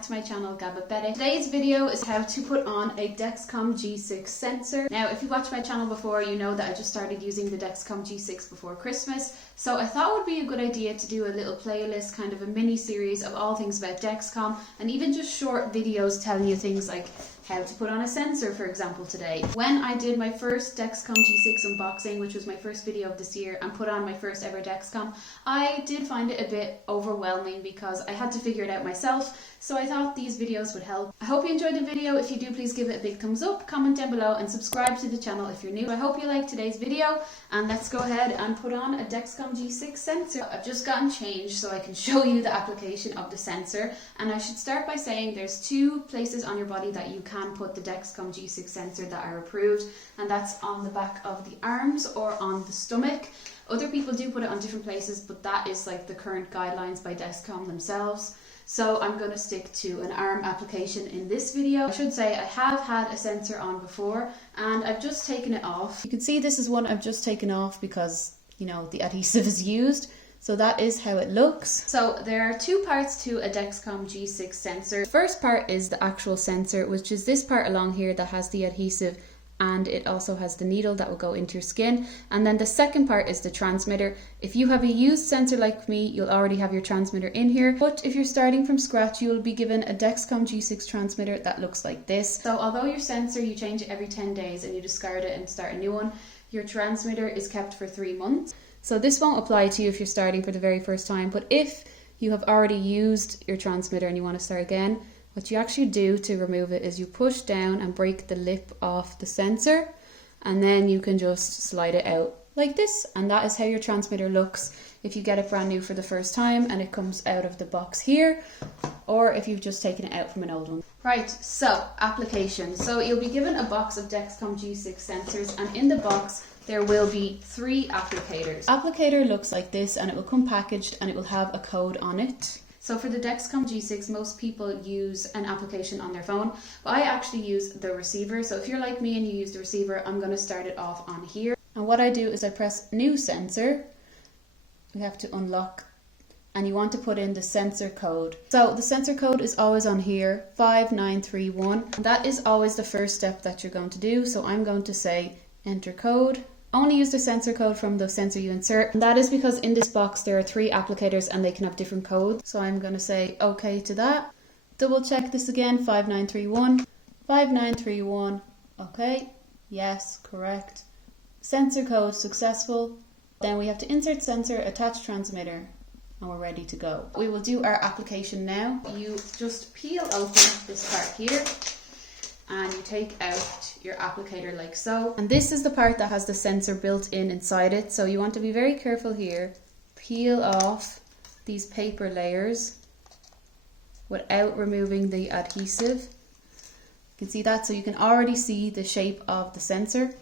back to my channel Gabbabetic. Today's video is how to put on a Dexcom G6 sensor. Now if you've watched my channel before, you know that I just started using the Dexcom G6 before Christmas, so I thought it would be a good idea to do a little playlist, kind of a mini series of all things about Dexcom, and even just short videos telling you things like how to put on a sensor, for example, today. When I did my first Dexcom G6 unboxing, which was my first video of this year, and put on my first ever Dexcom, I did find it a bit overwhelming because I had to figure it out myself, so I thought these videos would help. I hope you enjoyed the video. If you do, please give it a big thumbs up, comment down below, and subscribe to the channel if you're new. I hope you liked today's video, and let's go ahead and put on a Dexcom G6 sensor. I've just gotten changed so I can show you the application of the sensor, and I should start by saying there's two places on your body that you can put the Dexcom G6 sensor that are approved, and that's on the back of the arms or on the stomach. Other people do put it on different places, but that is like the current guidelines by Dexcom themselves. So I'm going to stick to an arm application in this video. I should say I have had a sensor on before and I've just taken it off. You can see this is one I've just taken off because, you know, the adhesive is used. So that is how it looks. So there are two parts to a Dexcom G6 sensor. The first part is the actual sensor, which is this part along here that has the adhesive, and it also has the needle that will go into your skin. And then the second part is the transmitter. If you have a used sensor like me, you'll already have your transmitter in here. But if you're starting from scratch, you'll be given a Dexcom G6 transmitter that looks like this. So although your sensor, you change it every 10 days and you discard it and start a new one, your transmitter is kept for 3 months. So this won't apply to you if you're starting for the very first time, but if you have already used your transmitter and you want to start again, what you actually do to remove it is you push down and break the lip off the sensor, and then you can just slide it out like this, and that is how your transmitter looks if you get it brand new for the first time and it comes out of the box here, or if you've just taken it out from an old one. Right, so application. So you'll be given a box of Dexcom G6 sensors, and in the box there will be 3 applicators. Applicator looks like this, and it will come packaged and it will have a code on it. So for the Dexcom G6, most people use an application on their phone, but I actually use the receiver. So if you're like me and you use the receiver, I'm going to start it off on here. And what I do is I press new sensor. We have to unlock, and you want to put in the sensor code. So the sensor code is always on here, 5931. That is always the first step that you're going to do. So I'm going to say enter code. Only use the sensor code from the sensor you insert. And that is because in this box there are 3 applicators and they can have different codes. So I'm going to say OK to that. Double check this again, 5931. 5931. OK. Yes, correct. Sensor code successful. Then we have to insert sensor, attach transmitter, and we're ready to go. We will do our application now. You just peel open this part here, and you take out your applicator like so. And this is the part that has the sensor built in inside it. So you want to be very careful here. Peel off these paper layers without removing the adhesive. You can see that, so you can already see the shape of the sensor.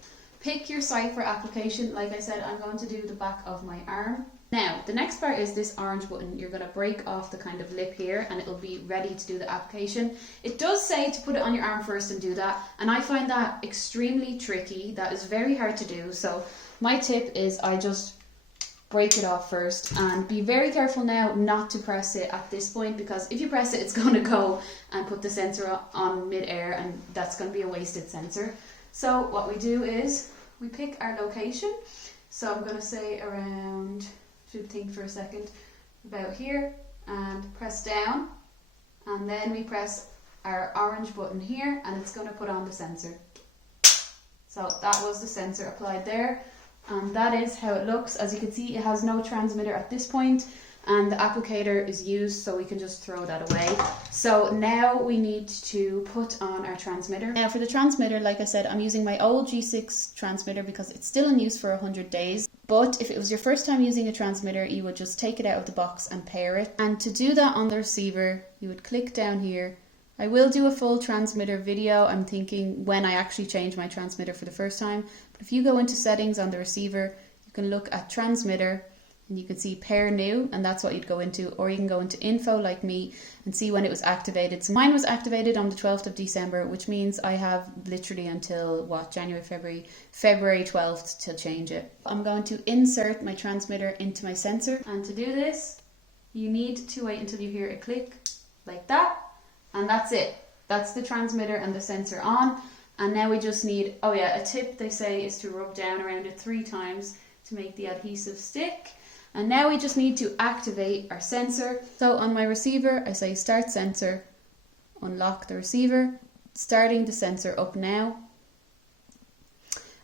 Pick your site for application. Like I said, I'm going to do the back of my arm. Now, the next part is this orange button. You're going to break off the kind of lip here and it'll be ready to do the application. It does say to put it on your arm first and do that, and I find that extremely tricky. That is very hard to do. So my tip is I just break it off first, and be very careful now not to press it at this point, because if you press it, it's going to go and put the sensor on mid-air, and that's going to be a wasted sensor. So what we do is we pick our location. So I'm going to say around, should think for a second, about here, and press down, and then we press our orange button here, and it's going to put on the sensor. So that was the sensor applied there, and that is how it looks. As you can see, it has no transmitter at this point, and the applicator is used, so we can just throw that away. So now we need to put on our transmitter. Now for the transmitter, like I said, I'm using my old G6 transmitter because it's still in use for 100 days. But if it was your first time using a transmitter, you would just take it out of the box and pair it. And to do that on the receiver, you would click down here. I will do a full transmitter video, I'm thinking, when I actually change my transmitter for the first time. But if you go into settings on the receiver, you can look at transmitter, and you can see pair new, and that's what you'd go into, or you can go into info like me and see when it was activated. So mine was activated on the 12th of December, which means I have literally until January, February 12th to change it. I'm going to insert my transmitter into my sensor, and to do this you need to wait until you hear a click like that, And that's it. That's the transmitter and the sensor on. And now we just need, oh yeah, a tip they say is to rub down around it 3 times to make the adhesive stick. And now we just need to activate our sensor. So on my receiver, I say start sensor, unlock the receiver, starting the sensor up now.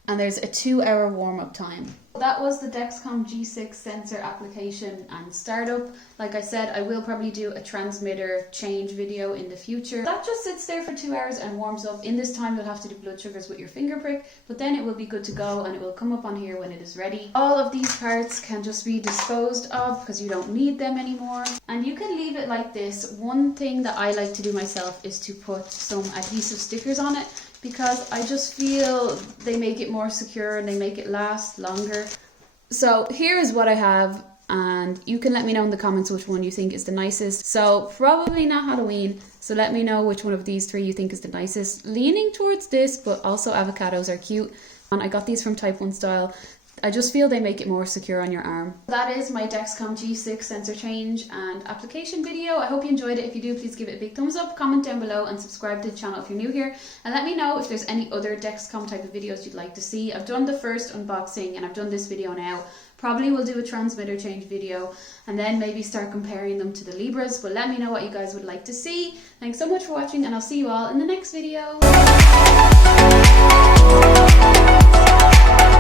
And there's a 2-hour warm-up time. That was the Dexcom G6 sensor application and startup. Like I said, I will probably do a transmitter change video in the future. That just sits there for 2 hours and warms up. In this time, you'll have to do blood sugars with your finger prick, but then it will be good to go and it will come up on here when it is ready. All of these parts can just be disposed of because you don't need them anymore. And you can leave it like this. One thing that I like to do myself is to put some adhesive stickers on it, because I just feel they make it more secure and they make it last longer. So here is what I have, and you can let me know in the comments which one you think is the nicest. So probably not Halloween, so let me know which one of these 3 you think is the nicest. Leaning towards this, but also avocados are cute. And I got these from Type 1 Style. I just feel they make it more secure on your arm. That is my Dexcom G6 sensor change and application video. I hope you enjoyed it. If you do, please give it a big thumbs up, comment down below and subscribe to the channel if you're new here. And let me know if there's any other Dexcom type of videos you'd like to see. I've done the first unboxing and I've done this video now. Probably will do a transmitter change video and then maybe start comparing them to the Libras. But let me know what you guys would like to see. Thanks so much for watching and I'll see you all in the next video.